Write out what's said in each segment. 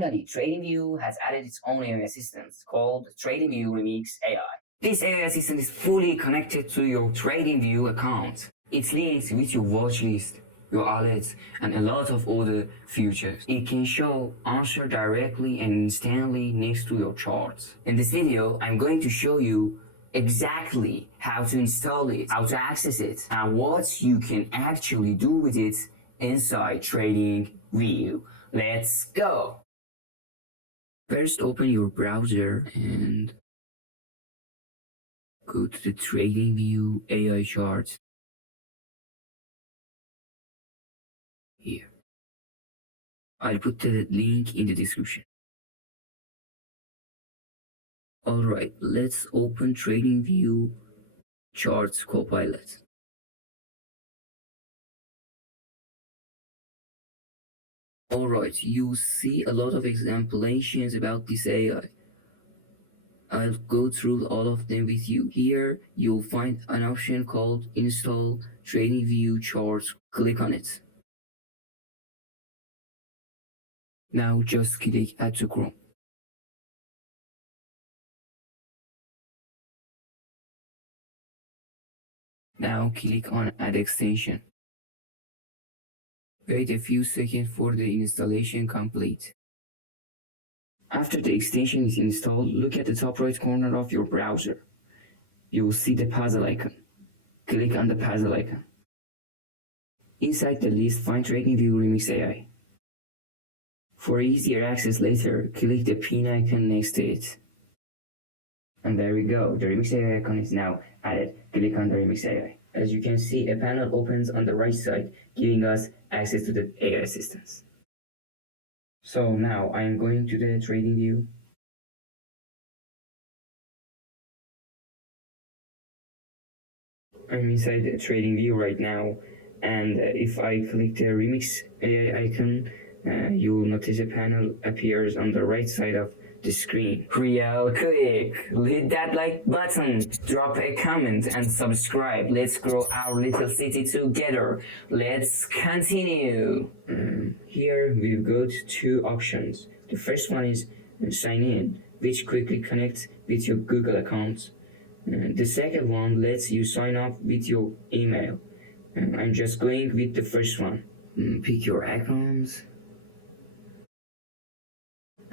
Finally, TradingView has added its own AI assistant called TradingView Remix AI. This AI assistant is fully connected to your TradingView account. It's linked with your watch list, your alerts, and a lot of other features. It can show answer directly and instantly next to your charts. In this video, I'm going to show you exactly how to install it, how to access it, and what you can actually do with it inside TradingView. Let's go! First, open your browser and go to the TradingView AI Chart. Here. I'll put the link in the description. Alright, let's open TradingView Chart Copilot. Alright, you see a lot of examples about this AI. I'll go through all of them with you. Here, you'll find an option called Install TradingView Charts. Click on it. Now just click Add to Chrome. Now click on Add Extension. Wait a few seconds for the installation complete. After the extension is installed, look at the top right corner of your browser. You will see the puzzle icon. Click on the puzzle icon. Inside the list, find TradingView Remix AI. For easier access later, click the pin icon next to it. And there we go, the Remix AI icon is now added. Click on the Remix AI. As you can see, a panel opens on the right side, giving us access to the AI assistance. So now I am going to the TradingView. I'm inside the TradingView right now, and if I click the Remix AI icon, you will notice a panel appears on the right side of the screen. Real quick, hit that like button, drop a comment and subscribe. Let's grow our little city together. Let's continue. Here we've got two options. The first one is sign in, which quickly connects with your Google account. The second one lets you sign up with your email. I'm just going with the first one. Pick your account.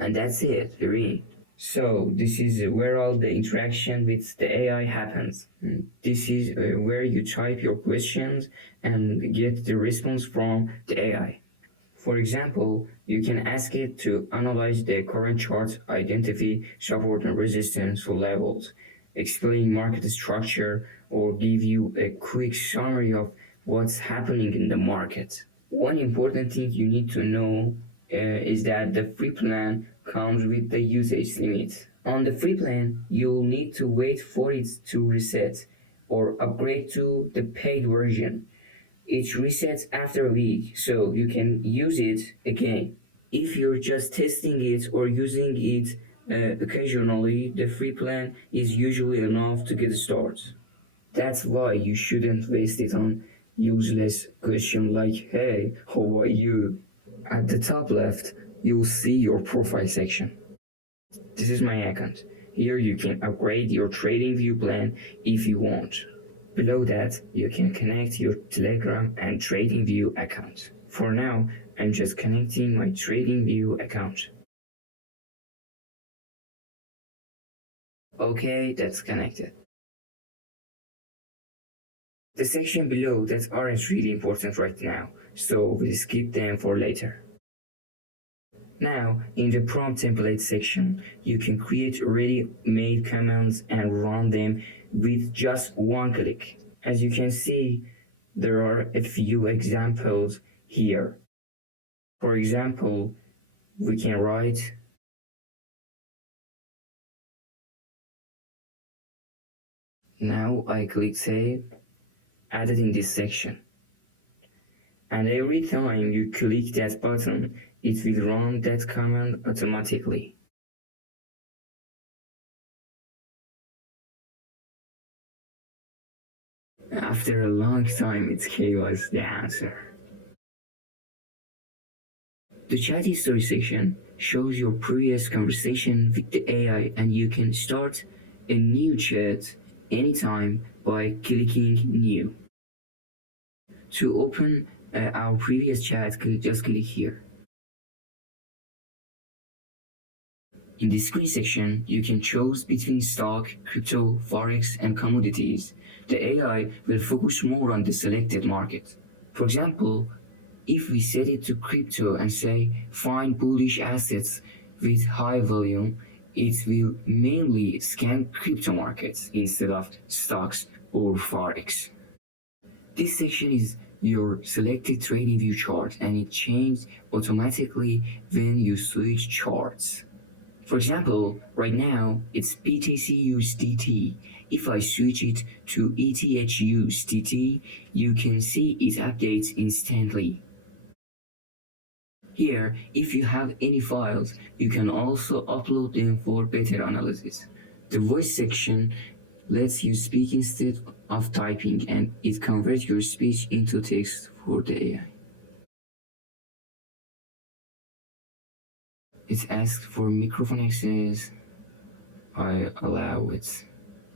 And that's it, very. So this is where all the interaction with the AI happens. This is where you type your questions and get the response from the AI. For example, you can ask it to analyze the current chart, identify support and resistance levels, explain market structure, or give you a quick summary of what's happening in the market. One important thing you need to know is that the free plan comes with the usage limit. On the free plan, you'll need to wait for it to reset or upgrade to the paid version. It resets after a week, so you can use it again. If you're just testing it or using it occasionally, the free plan is usually enough to get started. That's why you shouldn't waste it on useless questions like, hey, how are you? At the top left, you'll see your profile section. This is my account. Here you can upgrade your TradingView plan if you want. Below that, you can connect your Telegram and TradingView accounts. For now, I'm just connecting my TradingView account. Okay, that's connected. The section below that aren't really important right now, so we'll skip them for later. Now, in the prompt template section, you can create ready-made commands and run them with just one click. As you can see, there are a few examples here. For example, we can write now I click save, added in this section. And every time you click that button, it will run that command automatically. After a long time, it gave us the answer. The chat history section shows your previous conversation with the AI, and you can start a new chat anytime by clicking new. To open our previous chat, just click here. In the screen section, you can choose between stock, crypto, forex, and commodities. The AI will focus more on the selected market. For example, if we set it to crypto and say find bullish assets with high volume, it will mainly scan crypto markets instead of stocks or forex. This section is your selected TradingView chart, and it changes automatically when you switch charts. For example, right now it's BTC USDT. If I switch it to ETH USDT, you can see it updates instantly. Here, if you have any files, you can also upload them for better analysis. The voice section lets you speak instead of typing, and it converts your speech into text for the AI. It asks for microphone access. I allow it.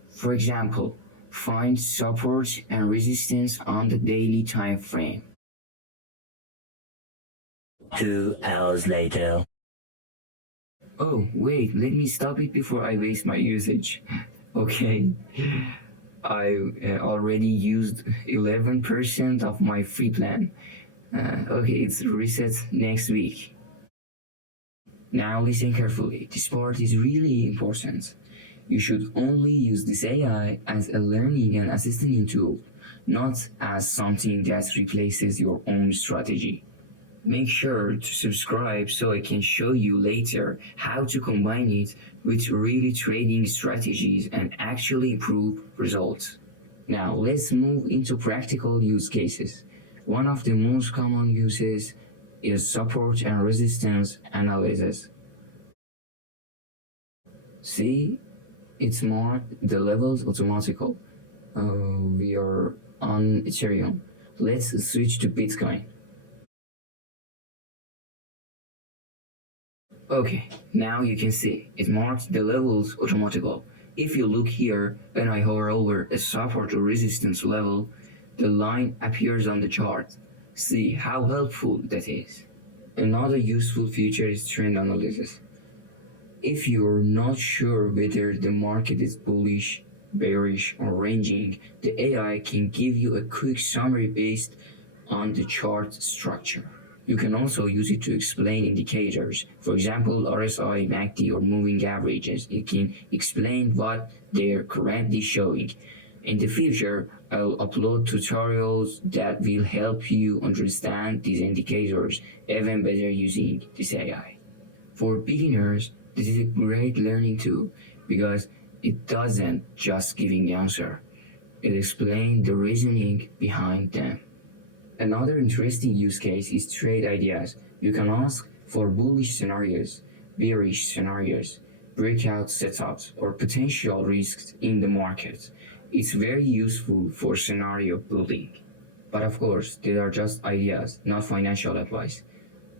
For example, find support and resistance on the daily time frame. 2 hours later. Oh, wait, let me stop it before I waste my usage. Okay, I already used 11% of my free plan. Okay, it's reset next week. Now listen carefully. This part is really important. You should only use this AI as a learning and assisting tool, not as something that replaces your own strategy. Make sure to subscribe so I can show you later how to combine it with really trading strategies and actually improve results. Now let's move into practical use cases. One of the most common uses is support and resistance analysis. See, it's marked the levels automatical. We are on Ethereum. Let's switch to Bitcoin. Okay, now you can see it marks the levels automatically. If you look here, when I hover over a support or resistance level, the line appears on the chart. See how helpful that is. Another useful feature is trend analysis. If you're not sure whether the market is bullish, bearish, or ranging, the AI can give you a quick summary based on the chart structure. You can also use it to explain indicators. For example, RSI, MACD, or moving averages. It can explain what they're currently showing. In the future, I'll upload tutorials that will help you understand these indicators even better using this AI. For beginners, this is a great learning tool because it doesn't just give the answer. It explains the reasoning behind them. Another interesting use case is trade ideas. You can ask for bullish scenarios, bearish scenarios, breakout setups, or potential risks in the market. It's very useful for scenario building. But of course, they are just ideas, not financial advice.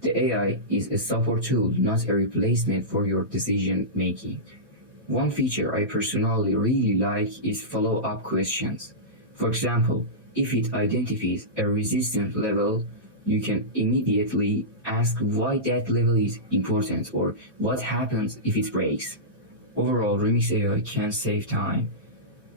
The AI is a support tool, not a replacement for your decision making. One feature I personally really like is follow-up questions. For example, if it identifies a resistance level, you can immediately ask why that level is important or what happens if it breaks. Overall, Remix AI can save time,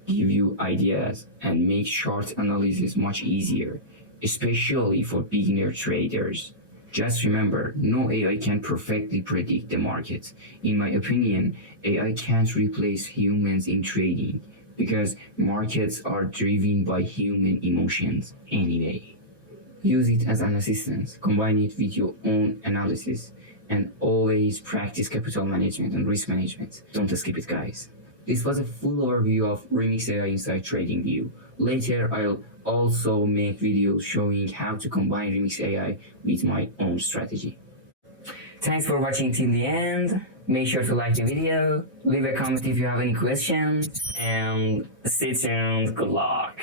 give you ideas, and make chart analysis much easier, especially for beginner traders. Just remember, no AI can perfectly predict the market. In my opinion, AI can't replace humans in trading because markets are driven by human emotions anyway. Use it as an assistant, combine it with your own analysis, and always practice capital management and risk management. Don't skip it, guys. This was a full overview of Remix AI inside TradingView. Later, I'll also make videos showing how to combine Remix AI with my own strategy. Thanks for watching till the end. Make sure to like the video, leave a comment if you have any questions, and stay tuned. Good luck.